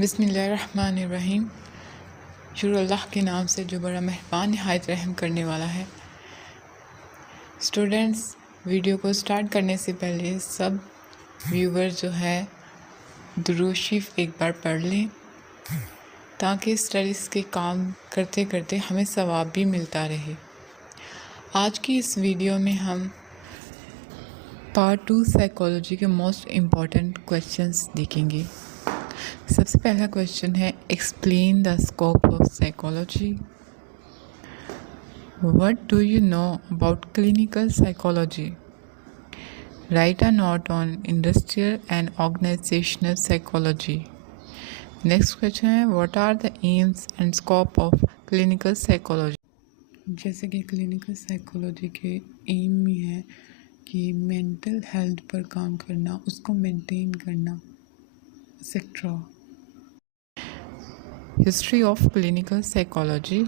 बिस्मिल्लाहिर्रहमानिर्रहीम। शुरू अल्लाह के नाम से जो बड़ा मेहरबान निहायत रहम करने वाला है। स्टूडेंट्स, वीडियो को स्टार्ट करने से पहले सब व्यूवर जो है दुरूद शरीफ एक बार पढ़ लें ताकि स्टडीज़ के काम करते करते हमें सवाब भी मिलता रहे। आज की इस वीडियो में हम पार्ट 2 साइकोलॉजी के मोस्ट इम्पॉर्टेंट क्वेश्चंस देखेंगे। सबसे पहला क्वेश्चन है, explain the scope of psychology. What do you know about clinical psychology? Write a note on industrial and organizational psychology. Next question है, what are the aims and scope of clinical psychology? जैसे कि clinical psychology के M में है कि mental health पर काम करना, उसको मेंटेन करना, etcetera. History of clinical psychology.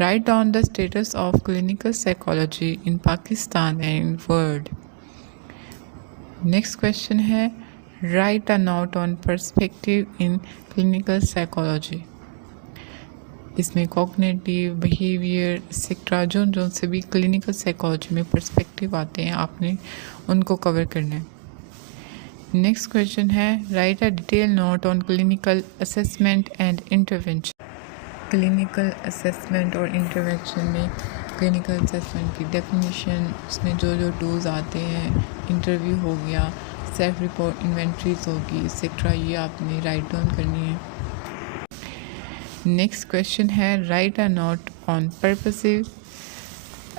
Write down the status of clinical psychology in Pakistan and in world. Next question है, write a note on perspective in clinical psychology. इसमें कॉग्निटिव, बिहेवियर, एक्सेट्रा जो से भी clinical psychology में perspective आते हैं, आपने उनको कवर करना है। नेक्स्ट क्वेश्चन है, write a detail note on clinical assessment and intervention. Clinical assessment और इंटरवेंशन में क्लिनिकल असेसमेंट की डेफिनेशन, उसमें जो जो टूल्स आते हैं, इंटरव्यू हो गया, सेल्फ रिपोर्ट, इन्वेंट्रीज होगी, एक्सेट्रा, ये आपने राइट डाउन करनी है। नेक्स्ट क्वेश्चन है, write a note on purposes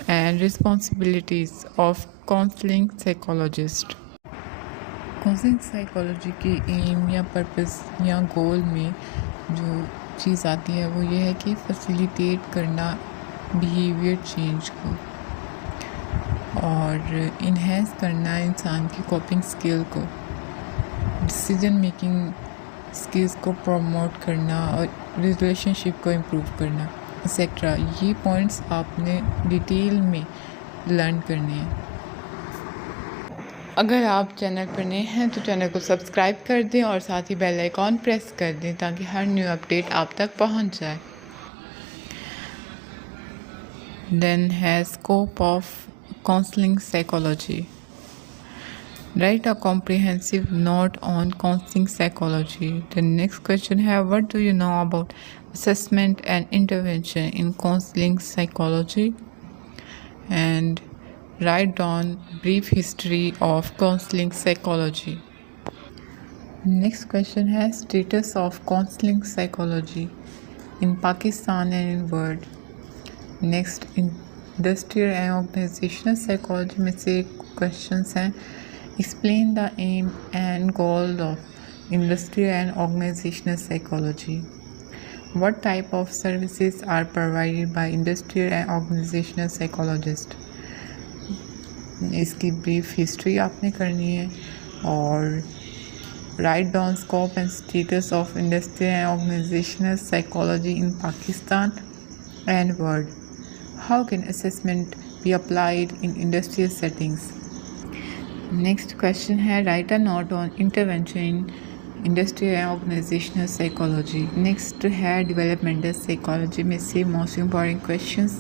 and responsibilities of counselling psychologist. Counselling psychology के एम या पर्पस या गोल में जो चीज़ आती है वो ये है कि फैसिलिटेट करना बिहेवियर चेंज को और इन्हेंस करना इंसान की कोपिंग स्किल को, डिसीजन मेकिंग स्किल्स को प्रमोट करना और रिलेशनशिप को इम्प्रूव करना, एक्सेट्रा। ये पॉइंट्स आपने डिटेल में लर्न करने हैं। अगर आप चैनल पर नए हैं तो चैनल को सब्सक्राइब कर दें और साथ ही बेल आइकॉन प्रेस कर दें ताकि हर न्यू अपडेट आप तक पहुंच जाए। देन है scope of counselling psychology. Write a comprehensive note on counselling psychology. The next question है, what do you know about assessment and intervention in counselling psychology? And write down brief history of counseling psychology. Next question है, status of counseling psychology in Pakistan and in world. Next, industrial and organizational psychology में से questions हैं, explain the aim and goal of industrial and organizational psychology. What type of services are provided by industrial and organizational psychologists? इसकी brief history आपने करनी है और write down scope and status of industrial and organizational psychology in Pakistan and world. How can assessment be applied in industrial settings? Next question है, write a note on intervention in industrial and organizational psychology. Next है developmental psychology में से most important questions.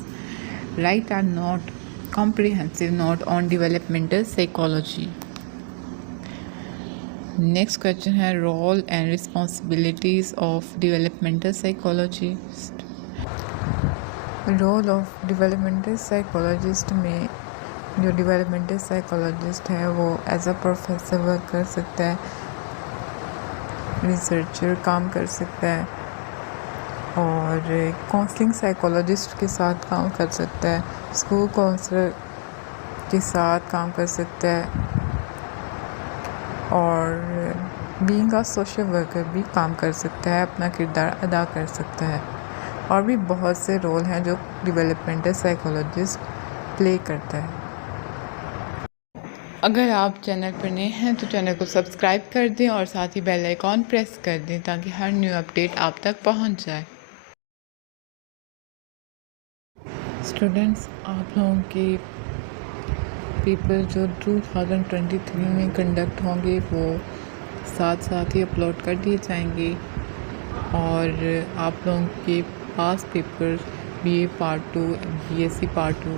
Write a note comprehensive note on developmental psychology. Next question है, role and responsibilities of developmental psychologist. Role of developmental psychologist में जो developmental psychologist है वो as a professor work कर सकता है, रिसर्चर काम कर सकता है और काउंसलिंग साइकोलॉजिस्ट के साथ काम कर सकता है, स्कूल काउंसलर के साथ काम कर सकता है और बीइंग अ सोशल वर्कर भी काम कर सकता है, अपना किरदार अदा कर सकता है। और भी बहुत से रोल हैं जो डेवलपमेंटल साइकोलॉजिस्ट प्ले करता है। अगर आप चैनल पर नए हैं तो चैनल को सब्सक्राइब कर दें और साथ ही बेल आइकॉन प्रेस कर दें ताकि हर न्यू अपडेट आप तक पहुंच जाए। स्टूडेंट्स, आप लोगों के पेपर जो 2023 में कंडक्ट होंगे वो साथ साथ ही अपलोड कर दिए जाएंगे। और आप लोगों के पास paper BA part 2 BSc part 2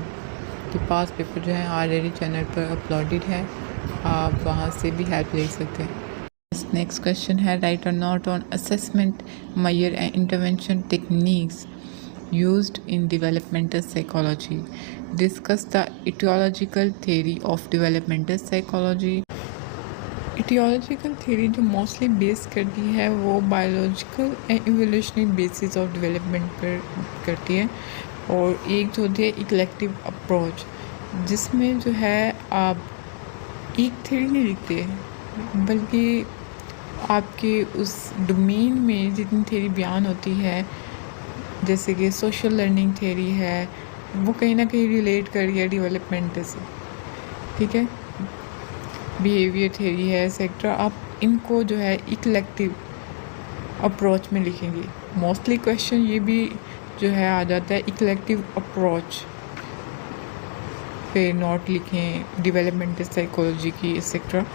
के पास पेपर जो है ऑलरेडी चैनल पर अपलोडेड है, आप वहाँ से भी हेल्प ले सकते हैं। नेक्स्ट क्वेश्चन है राइट और note on assessment measure and intervention techniques used in developmental psychology. Discuss the etiological theory of developmental psychology. etiological theory जो मोस्टली बेस करती है वो biological and evolutionary basis of development पर करती है, और एक जो होती है इकलेक्टिव अप्रोच, जिसमें जो है आप एक थ्योरी नहीं लिखते बल्कि आपके उस डोमेन में जितनी थ्योरी बयान होती है, जैसे कि सोशल लर्निंग थ्योरी है, वो कहीं ना कहीं रिलेट कर रही है डेवलपमेंट से, ठीक है। बिहेवियर थ्योरी है एक्सेट्रा, आप इनको जो है इकलेक्टिव अप्रोच में लिखेंगे। मोस्टली क्वेश्चन ये भी जो है आ जाता है इकलेक्टिव अप्रोच पे नोट लिखें डेवलपमेंटल साइकोलॉजी की एक्सेट्रा।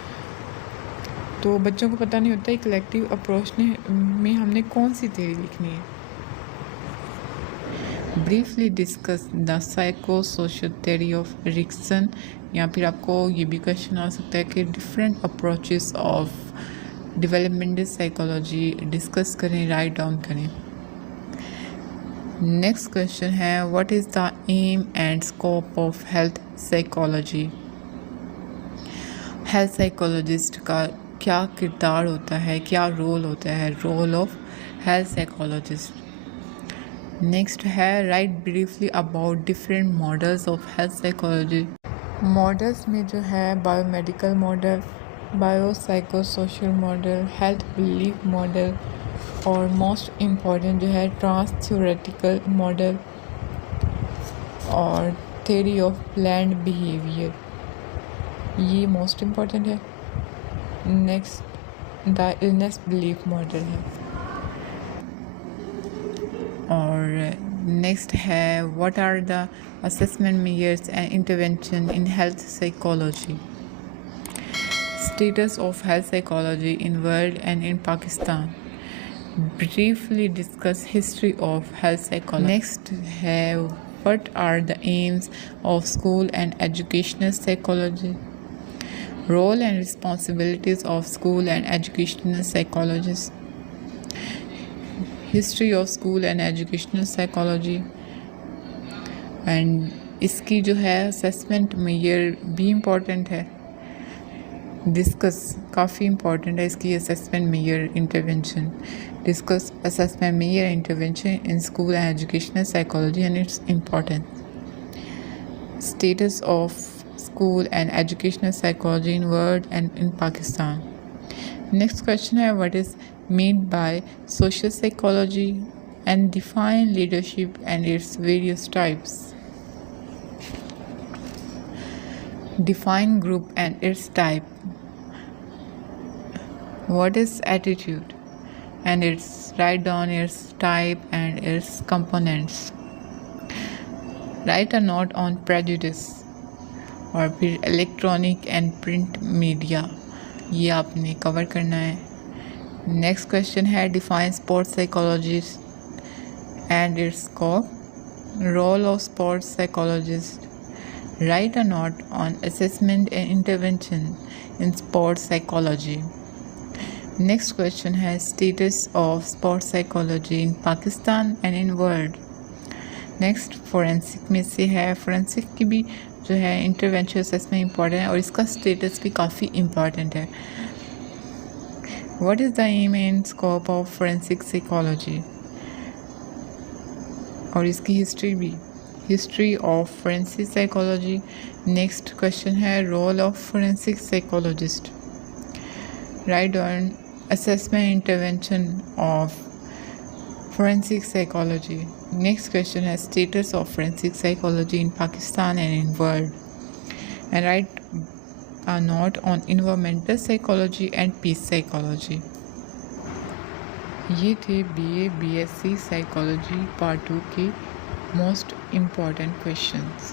तो बच्चों को पता नहीं होता इकलेक्टिव अप्रोच में हमने कौन सी थ्योरी लिखनी है। Briefly discuss the psycho-social theory of Erikson, या फिर आपको ये भी क्वेश्चन आ सकता है कि different approaches of developmental psychology discuss करें, राइट डाउन करें। नेक्स्ट क्वेश्चन है what is the aim and scope of health psychology. Health psychologist का क्या किरदार होता है, क्या रोल होता है, role of health psychologist. Next है write briefly about different models of health psychology. Models में जो है biomedical model, biopsychosocial model, health belief model, और मोस्ट इम्पॉर्टेंट जो है ट्रांस थ्योरेटिकल मॉडल और थ्योरी ऑफ प्लान्ड बिहेवियर, ये मोस्ट इम्पॉर्टेंट है। Next the illness belief model है, और नेक्स्ट है what are the assessment measures and intervention in health psychology. Status of health psychology in world and in Pakistan. Briefly discuss history of health psychology. Next है what are the aims of school and educational psychology. Role and responsibilities of school and educational psychologist. History of school and educational psychology, and इसकी जो है assessment measure भी important है, discuss काफ़ी important है इसकी assessment measure intervention. Discuss assessment measure intervention in school and educational psychology and its importance. Status of school and educational psychology in world and in Pakistan. Next question है what is meant by social psychology and define leadership and its various types. Define group and its type. What is attitude and its write down its type and its components. Write a note on prejudice और फिर electronic and print media, ये आपने cover करना है। Next question है define sports psychologist and its scope. Role of sports psychologist. Write a note on assessment and intervention in sports psychology. Next question है status of sports psychology in Pakistan and in world. Next forensic में से है, forensic की भी जो है intervention assessment important है और इसका स्टेटस भी काफ़ी इम्पॉर्टेंट है। What is the aim and scope of forensic psychology? और इसकी हिस्ट्री भी, history of forensic psychology. Next question है role of forensic psychologist. Write on assessment intervention of forensic psychology. Next question है status of forensic psychology in Pakistan and in world, and write a note on environmental psychology and peace psychology. ये थे BA BSc psychology part 2 के most important questions.